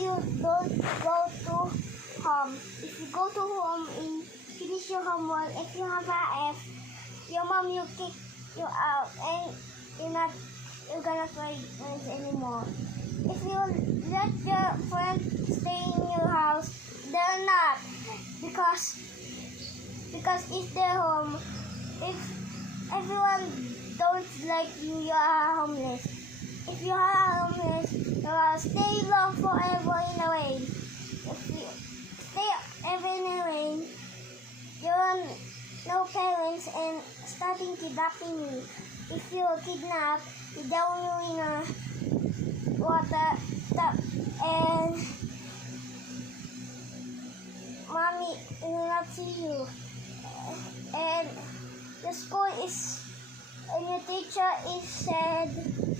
you don't go to home. If you go to home and finish your homework, if you have a F, your mom will kick you out and you're gonna play games anymore. If you let your friends stay in your house, they're not, because if they're home, if everyone don't like you, you are homeless. If you are homeless, you will stay long forever in the rain. If you stay ever in the rain, you have no parents and starting kidnapping you. If you are kidnapped, you down you in a water tub and mommy will not see you. And the school is, and your teacher is said,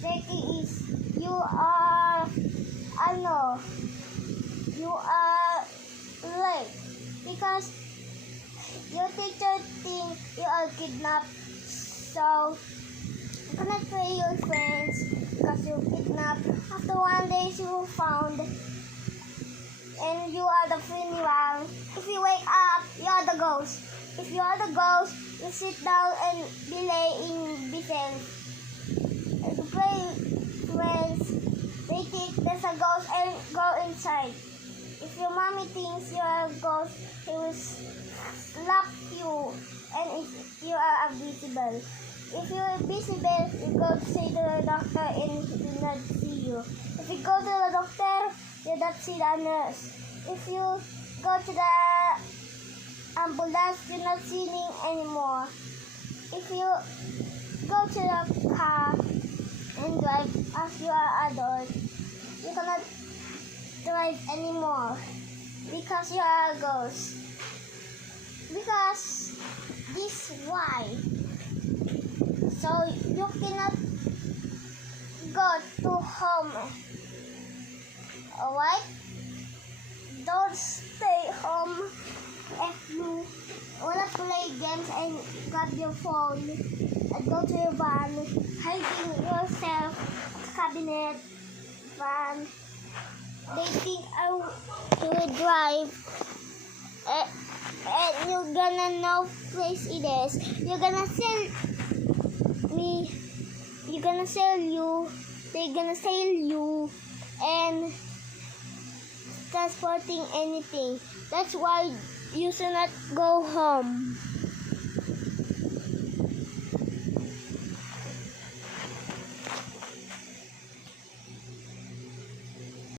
Becky is, you are late, because your teacher think you are kidnapped, so you cannot play your friends because you're kidnapped. After 1 day you found, and you are the friendly one. If you wake up, you are the ghost. If you are the ghost, you sit down and delay in defense. If you play friends, they think there's a ghost and go inside. If your mommy thinks you are a ghost, he will slap you, and if you are invisible. If you are visible, you go to see the doctor and he will not see you. If you go to the doctor, you don't see the nurse. If you go to the ambulance, you're not seeing anymore. If you go to the car and drive as you are adult, you cannot drive anymore because you are a ghost. Because this why. So you cannot go to home. Alright? Don't stay home if you wanna play games and grab your phone and go to your van, hiding yourself at the cabinet van. They think I will drive and you're gonna know place it is. You're gonna sell me, you're gonna sell you, they're gonna sell you and transporting anything. That's why you should not go home.